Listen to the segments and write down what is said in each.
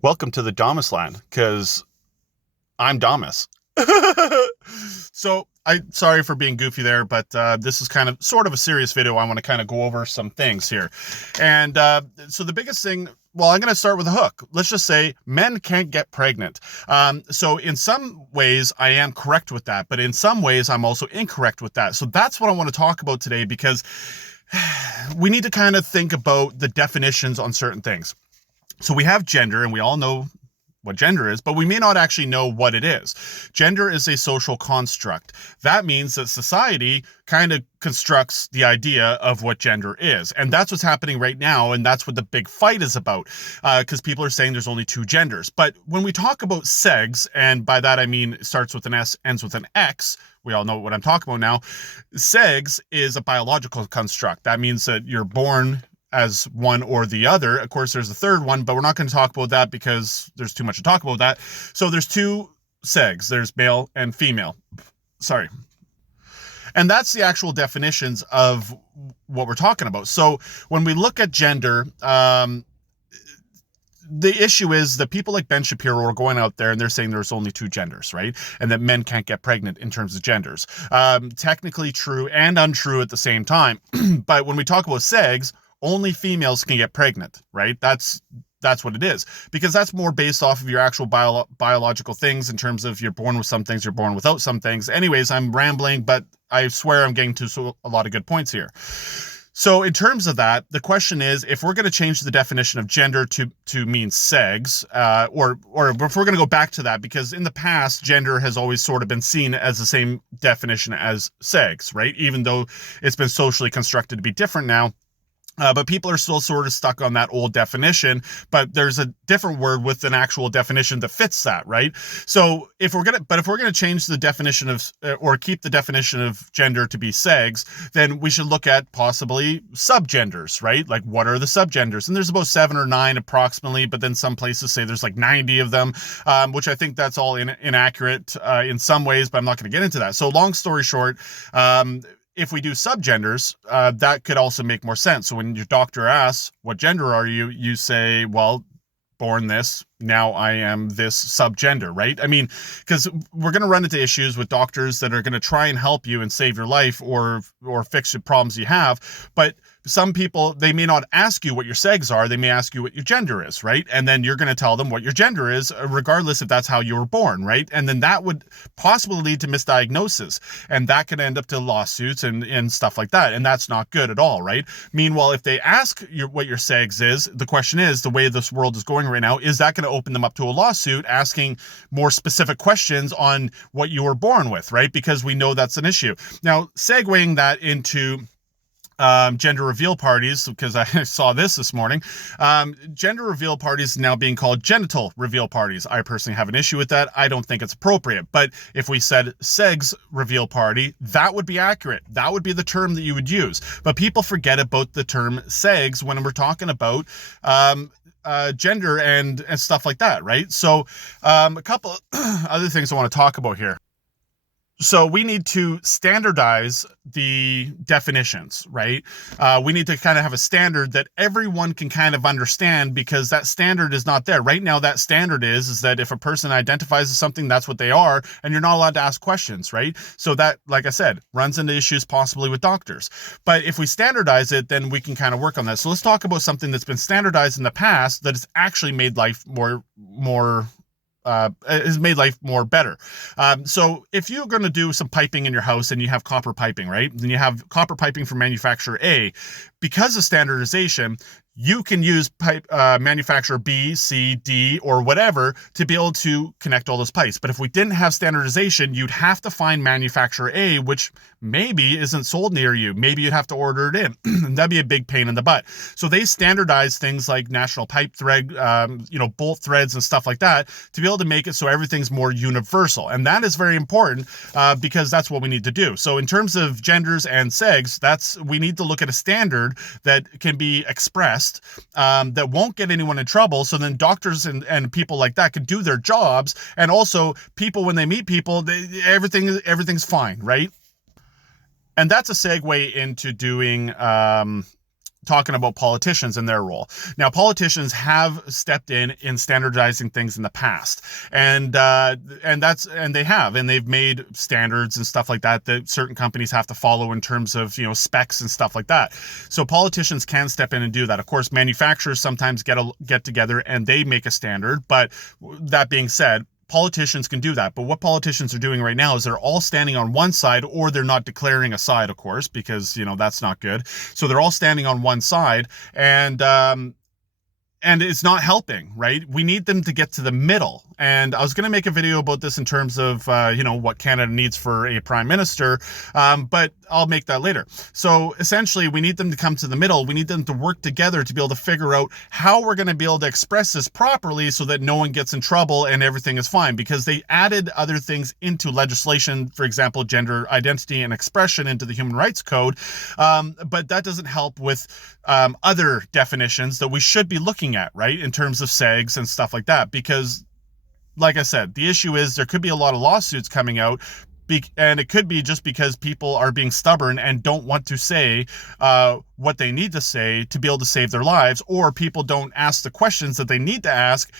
Welcome to the Damas land, because I'm Damas. Sorry for being goofy there, but this is kind of sort of a serious video. I want to kind of go over some things here. And so the biggest thing, well, I'm going to start with a hook. Let's just say men can't get pregnant. So in some ways, I am correct with that, but in some ways, I'm also incorrect with that. So that's what I want to talk about today, because we need to kind of think about the definitions on certain things. So we have gender, and we all know what gender is, but we may not actually know what it is. Gender is a social construct. That means that society kind of constructs the idea of what gender is. And that's what's happening right now. And that's what the big fight is about, because people are saying there's only two genders. But when we talk about segs, and by that I mean it starts with an S, ends with an X, we all know what I'm talking about now. Segs is a biological construct. That means that you're born as one or the other. Of course, there's a third one, but we're not going to talk about that because there's too much to talk about that. So there's two segs. There's male and female. Sorry. And that's the actual definitions of what we're talking about. So when we look at gender, the issue is that people like Ben Shapiro are going out there and they're saying there's only two genders, right? And that men can't get pregnant in terms of genders. Technically true and untrue at the same time. But when we talk about segs, only females can get pregnant, right? That's what it is, because that's more based off of your actual biological things in terms of you're born with some things, you're born without some things. Anyways, I'm rambling, but I swear I'm getting to a lot of good points here. So in terms of that, the question is, if we're going to change the definition of gender to mean segs, or if we're going to go back to that, because in the past, gender has always sort of been seen as the same definition as segs, right? Even though it's been socially constructed to be different now. But people are still sort of stuck on that old definition, but there's a different word with an actual definition that fits that, right? So if we're gonna change the definition of, or keep the definition of gender to be segs, then we should look at possibly subgenders, right? Like, what are the subgenders? And there's about 7 or 9 approximately, but then some places say there's like 90 of them, which I think that's all inaccurate in some ways, but I'm not going to get into that. So long story short, if we do subgenders, that could also make more sense. So when your doctor asks, what gender are you? You say, well, born this, now I am this subgender, right? I mean, because we're going to run into issues with doctors that are going to try and help you and save your life or fix the problems you have. But some people, they may not ask you what your segs are. They may ask you what your gender is, right? And then you're going to tell them what your gender is, regardless if that's how you were born, right? And then that would possibly lead to misdiagnosis. And that could end up to lawsuits and stuff like that. And that's not good at all, right? Meanwhile, if they ask what your segs is, the question is, the way this world is going right now, is that going to open them up to a lawsuit asking more specific questions on what you were born with, right? Because we know that's an issue. Now, segueing that into gender reveal parties, because I saw this morning. Gender reveal parties now being called genital reveal parties. I personally have an issue with that. I don't think it's appropriate. But if we said segs reveal party, that would be accurate. That would be the term that you would use. But people forget about the term segs when we're talking about gender and stuff like that, right? So a couple other things I want to talk about here. So we need to standardize the definitions, right? We need to kind of have a standard that everyone can kind of understand, because that standard is not there. Right now, that standard is that if a person identifies as something, that's what they are, and you're not allowed to ask questions, right? So that, like I said, runs into issues possibly with doctors. But if we standardize it, then we can kind of work on that. So let's talk about something that's been standardized in the past that has actually made life has made life more better. So if you're going to do some piping in your house and you have copper piping, right? Then you have copper piping from manufacturer A. Because of standardization, you can use manufacturer B, C, D, or whatever to be able to connect all those pipes. But if we didn't have standardization, you'd have to find manufacturer A, which maybe isn't sold near you. Maybe you'd have to order it in. And that'd be a big pain in the butt. So they standardize things like national pipe thread, bolt threads and stuff like that to be able to make it so everything's more universal. And that is very important because that's what we need to do. So in terms of genders and segs, we need to look at a standard that can be expressed, that won't get anyone in trouble. So then doctors and people like that can do their jobs. And also people, when they meet people, everything's fine, right? And that's a segue into doing talking about politicians and their role. Now, politicians have stepped in standardizing things in the past, and they've made standards and stuff like that certain companies have to follow in terms of, specs and stuff like that. So politicians can step in and do that. Of course, manufacturers sometimes get together and they make a standard. But that being said, politicians can do that. But what politicians are doing right now is they're all standing on one side, or they're not declaring a side, of course, because, that's not good. So they're all standing on one side, and it's not helping, right? We need them to get to the middle. And I was going to make a video about this in terms of, what Canada needs for a prime minister, but I'll make that later. So essentially, we need them to come to the middle. We need them to work together to be able to figure out how we're going to be able to express this properly so that no one gets in trouble and everything is fine, because they added other things into legislation, for example, gender identity and expression into the Human Rights Code. But that doesn't help with other definitions that we should be looking at, right, in terms of segs and stuff like that, because like I said, the issue is there could be a lot of lawsuits coming out, and it could be just because people are being stubborn and don't want to say what they need to say to be able to save their lives, or people don't ask the questions that they need to ask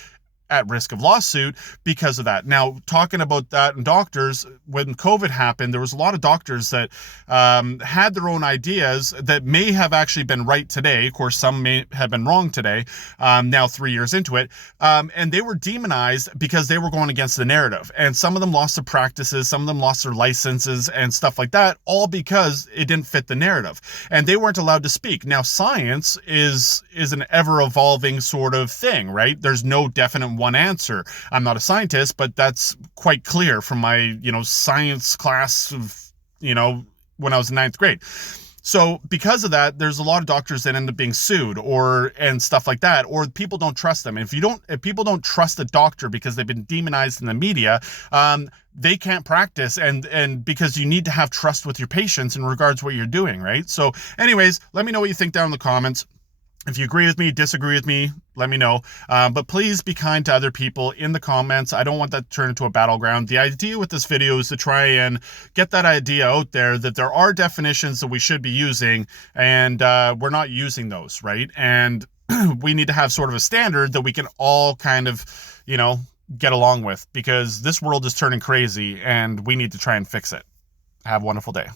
at risk of lawsuit because of that. Now, talking about that and doctors, when COVID happened, there was a lot of doctors that had their own ideas that may have actually been right today. Of course, some may have been wrong today, now 3 years into it. And they were demonized because they were going against the narrative. And some of them lost their practices, some of them lost their licenses and stuff like that, all because it didn't fit the narrative. And they weren't allowed to speak. Now, science is an ever-evolving sort of thing, right? There's no definite one answer. I'm not a scientist, but that's quite clear from my, science class of, when I was in 9th grade. So because of that, there's a lot of doctors that end up being sued and stuff like that, or people don't trust them. And if people don't trust a doctor because they've been demonized in the media, they can't practice, and because you need to have trust with your patients in regards to what you're doing, right? So anyways, let me know what you think down in the comments. If you agree with me, disagree with me, let me know. But please be kind to other people in the comments. I don't want that to turn into a battleground. The idea with this video is to try and get that idea out there that there are definitions that we should be using, and we're not using those, right? And we need to have sort of a standard that we can all kind of, get along with, because this world is turning crazy and we need to try and fix it. Have a wonderful day.